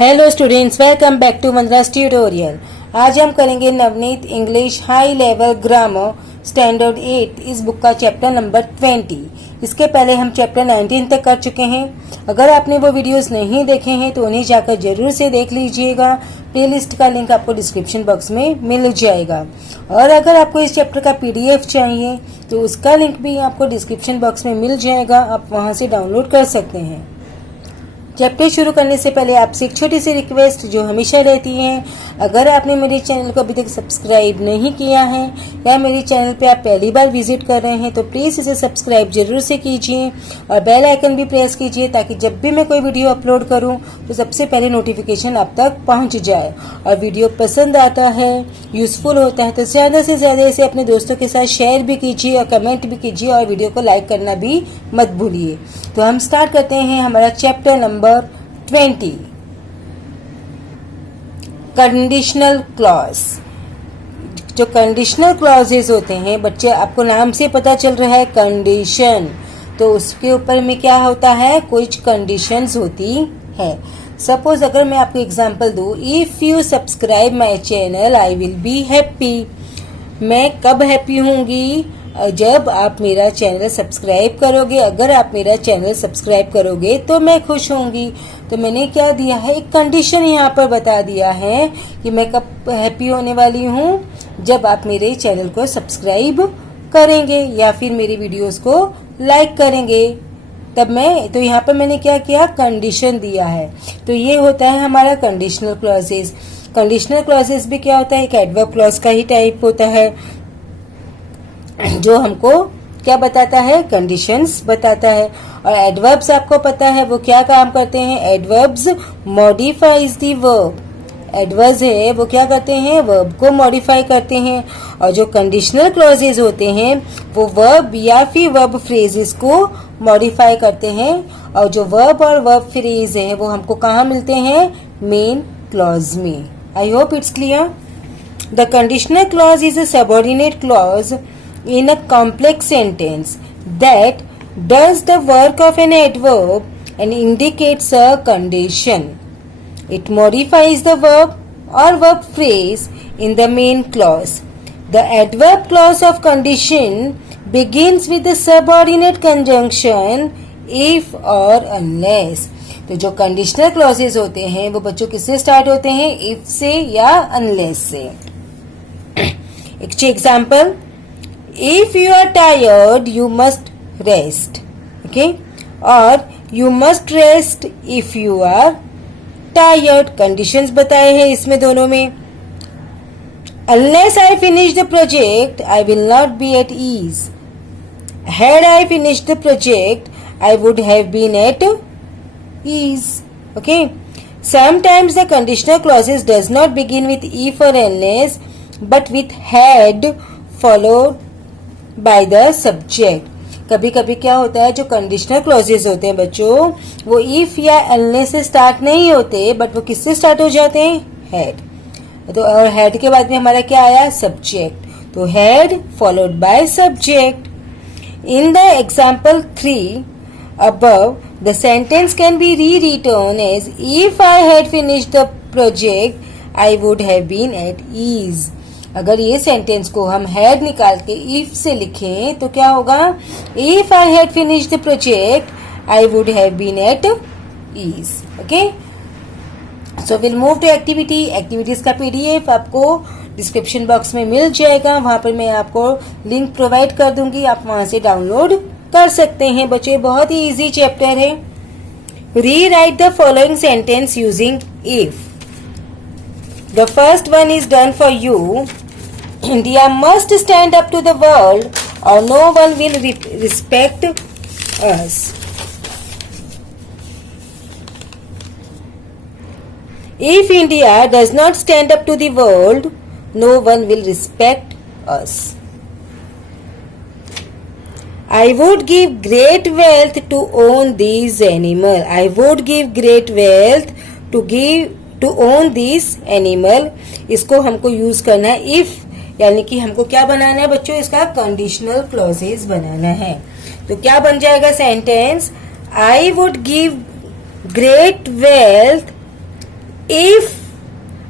Hello students, welcome back to Mandra's tutorial. आज हम करेंगे Navneet English high level grammar standard 8 इस बुक का चैप्टर नंबर 20। इसके पहले हम चैप्टर 19 तक कर चुके हैं। अगर आपने वो वीडियोस नहीं देखे हैं तो उन्हें जाकर जरूर से देख लीजिएगा। प्लेलिस्ट का लिंक आपको डिस्क्रिप्शन बॉक्स में मिल जाएगा। और अगर आपको इस चैप्टर का पीडीएफ चाहिए तो उसका लिंक भी आपको डिस्क्रिप्शन बॉक्स में मिल जाएगा, आप वहां से डाउनलोड कर सकते हैं। चैप्टर शुरू करने से पहले आपसे एक छोटी सी रिक्वेस्ट जो हमेशा रहती है, अगर आपने मेरे चैनल को अभी तक सब्सक्राइब नहीं किया है या मेरे चैनल पे आप पहली बार विजिट कर रहे हैं तो प्लीज़ इसे सब्सक्राइब जरूर से कीजिए और बेल आइकन भी प्रेस कीजिए ताकि जब भी मैं कोई वीडियो अपलोड करूं तो सबसे पहले नोटिफिकेशन आप तक पहुंच जाए। और वीडियो पसंद आता है, यूजफुल होता है तो ज़्यादा से ज़्यादा इसे अपने दोस्तों के साथ शेयर भी कीजिए और कमेंट भी कीजिए और वीडियो को लाइक करना भी मत भूलिए। तो हम स्टार्ट करते हैं हमारा चैप्टर नंबर 20, कंडीशनल क्लॉज। जो कंडीशनल क्लॉजेज होते हैं बच्चे, आपको नाम से पता चल रहा है कंडीशन, तो उसके ऊपर में क्या होता है, कुछ कंडीशंस होती है। सपोज अगर मैं आपको एग्जांपल दूं, if you subscribe my channel I will be happy. मैं कब हैप्पी होंगी? जब आप मेरा चैनल सब्सक्राइब करोगे। अगर आप मेरा चैनल सब्सक्राइब करोगे तो मैं खुश होंगी। तो मैंने क्या दिया है, एक कंडीशन यहाँ पर बता दिया है कि मैं कब हैप्पी होने वाली हूँ, जब आप मेरे चैनल को सब्सक्राइब करेंगे या फिर मेरी वीडियोस को लाइक करेंगे तब मैं। तो यहाँ पर मैंने क्या किया, कंडीशन दिया है। तो ये होता है हमारा कंडीशनल क्लॉजेस। कंडीशनल क्लॉजेस भी क्या होता है, एक एडवर्ब क्लॉज का ही टाइप होता है जो हमको क्या बताता है, कंडीशंस बताता है। और एडवर्ब्स आपको पता है वो क्या काम करते हैं, adverbs modifies the verb. Adverbs है वो क्या करते हैं, वर्ब को मॉडिफाई करते हैं। और जो कंडीशनल क्लॉजेज होते हैं वो वर्ब या फिर वर्ब फ्रेजेस को मॉडिफाई करते हैं। और जो वर्ब और वर्ब फ्रेज है वो हमको कहाँ मिलते हैं, मेन क्लॉज में। I hope it's clear. The conditional clause is a subordinate clause in a complex sentence that does the work of an adverb and indicates a condition. It modifies the verb or verb phrase in the main clause. The adverb clause of condition begins with the subordinate conjunction if or unless. तो जो conditional clauses होते हैं वो बच्चों किससे स्टार्ट होते हैं, इफ से या अनलेस से। एक example, if you are tired you must rest, okay, or you must rest if you are tired। conditions बताए हैं इसमें दोनों में। unless I finish the project I will not be at ease. had I finished the project I would have been at ease, okay। sometimes the conditional clauses does not begin with if or unless but with had followed by the subject. कभी कभी क्या होता है, जो conditional clauses होते हैं बच्चों वो इफ या अनलेस से स्टार्ट नहीं होते बट वो किससे स्टार्ट हो जाते हैं, हैड। तो और हैड के बाद में हमारा क्या आया, सब्जेक्ट। तो had followed by subject. In the example 3 above the sentence can be rewritten as if I had finished the project I would have been at ease। अगर ये सेंटेंस को हम हैड निकाल के इफ से लिखें तो क्या होगा, if I had finished the project I would have been at ease, okay. So will move to activity. Activities का पीडीएफ आपको डिस्क्रिप्शन बॉक्स में मिल जाएगा, वहां पर मैं आपको लिंक प्रोवाइड कर दूंगी, आप वहां से डाउनलोड कर सकते हैं। बच्चों बहुत ही इजी चैप्टर है। री right the following sentence using if. The first one is done for you. India must stand up to the world or no one will respect us. If India does not stand up to the world, no one will respect us. I would give great wealth to own these animal. I would give great wealth to own this animal। इसको हमको यूज करना है इफ, यानी कि हमको क्या बनाना है बच्चों, इसका कंडीशनल क्लॉजेज बनाना है। तो क्या बन जाएगा sentence, I would give great wealth If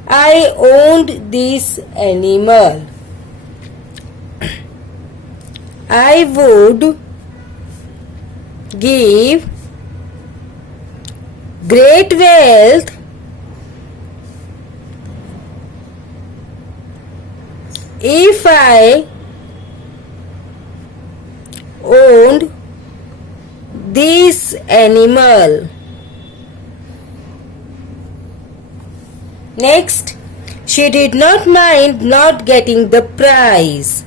I owned this animal, I would give great wealth if I owned this animal. Next, she did not mind not getting the prize.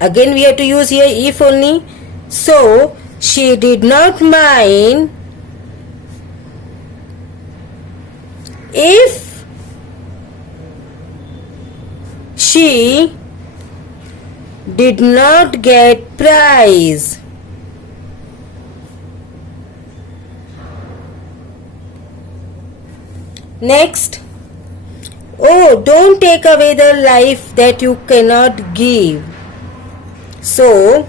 Again we have to use here if only. So she did not mind if she did not get prize. Next, oh, don't take away the life that you cannot give. So,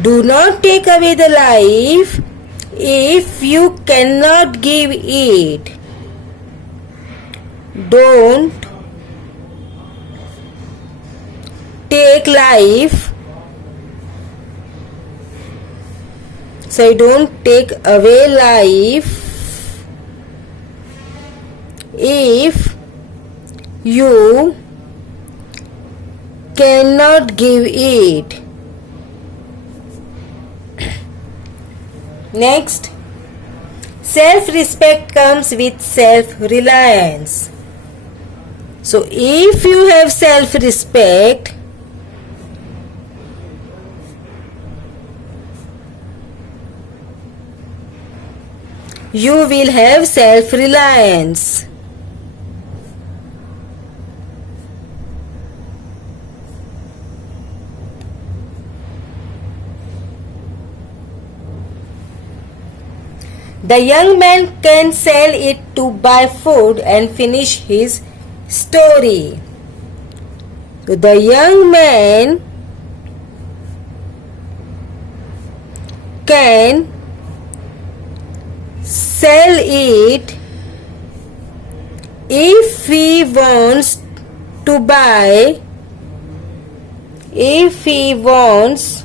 do not take away the life if you cannot give it. Don't take life. So, don't take away life if you cannot give it. Next, self-respect comes with self-reliance. So, if you have self-respect, you will have self-reliance. The young man can sell it to buy food and finish his story. So the young man can sell it if he wants to buy, if he wants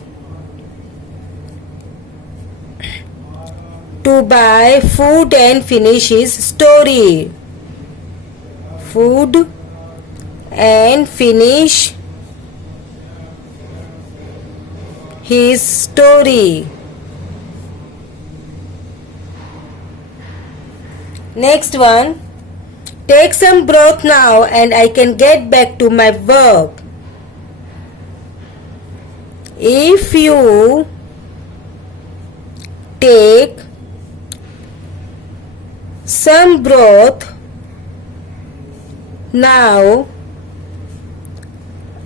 to buy food and finish his story. Food and finish his story. Next one. Take some broth now and I can get back to my work. If you take some broth now,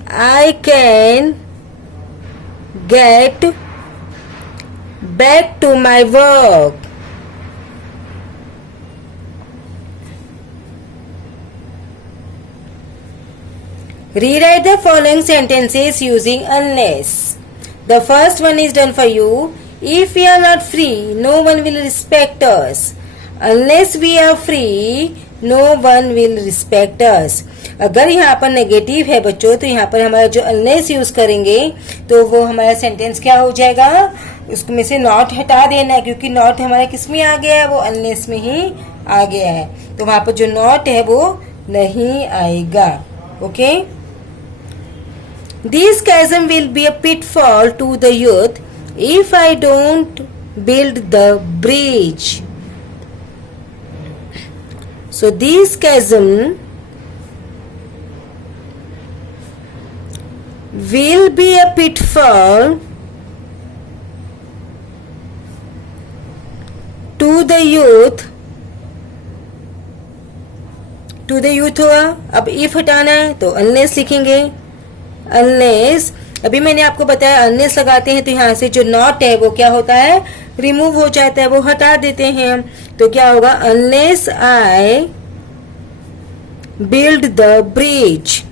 I can get back to my work. Rewrite the following sentences using unless. The first one is done for you. If we are not free, no one will respect us. Unless we are free, no one will respect us. अगर यहाँ पर नेगेटिव है बच्चों, तो यहाँ पर हमारा जो unless यूज करेंगे तो वो हमारा सेंटेंस क्या हो जाएगा, उसमें से नॉट हटा देना है, क्योंकि नॉट हमारा किस में आ गया है, वो unless में ही आ गया है, तो वहां पर जो नॉट है वो नहीं आएगा. Okay. This chasm will be a pitfall to the youth if I don't build the bridge. So this chasm will be a pitfall to the youth. To the youth हुआ. अब if हटाना है तो unless लिखेंगे. Unless, अभी मैंने आपको बताया unless लगाते हैं तो यहाँ से जो not है वो क्या होता है, रिमूव हो जाता है, वो हटा देते हैं हम. तो क्या होगा, unless I build the bridge.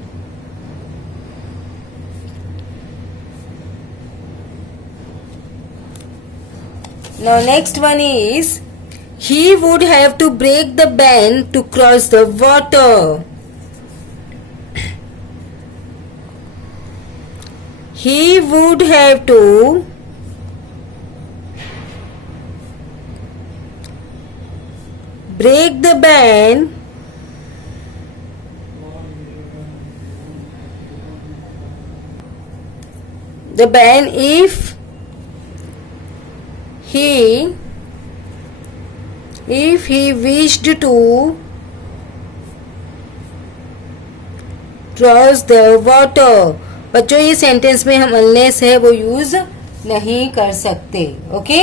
Now next one is, He would have to break the ban to cross the water. He would have to break the ban if he wished to cross the water. बच्चों ये सेंटेंस में हम unless है वो यूज नहीं कर सकते. Okay.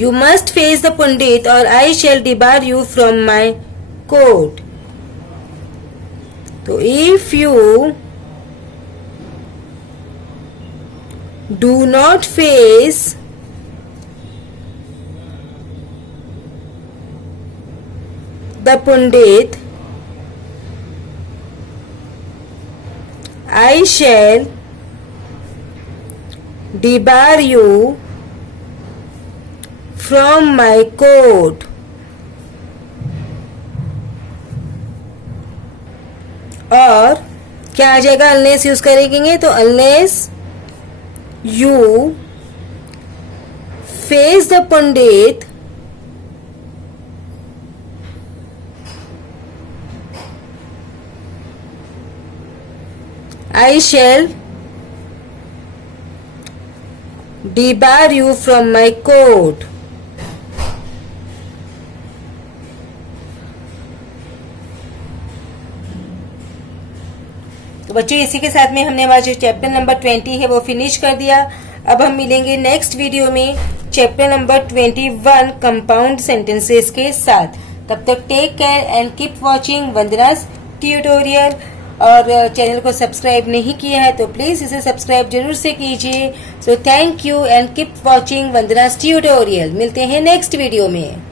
You must face the Pandit or I shall debar you from my court. तो if you do not face the Pandit, I shall debar you from my court. और क्या आ जाएगा unless यूज करेंगे तो unless you face the Pandit I shall debar you from my court. तो बच्चों इसी के साथ में हमने हमारा जो चैप्टर नंबर 20 है वो फिनिश कर दिया. अब हम मिलेंगे नेक्स्ट वीडियो में चैप्टर नंबर 21 कंपाउंड सेंटेंसेस के साथ. तब तक take care and keep watching Vandana's tutorial. और चैनल को सब्सक्राइब नहीं किया है तो प्लीज इसे सब्सक्राइब जरूर से कीजिए. So thank you and keep watching Vandana's tutorial. मिलते हैं नेक्स्ट वीडियो में.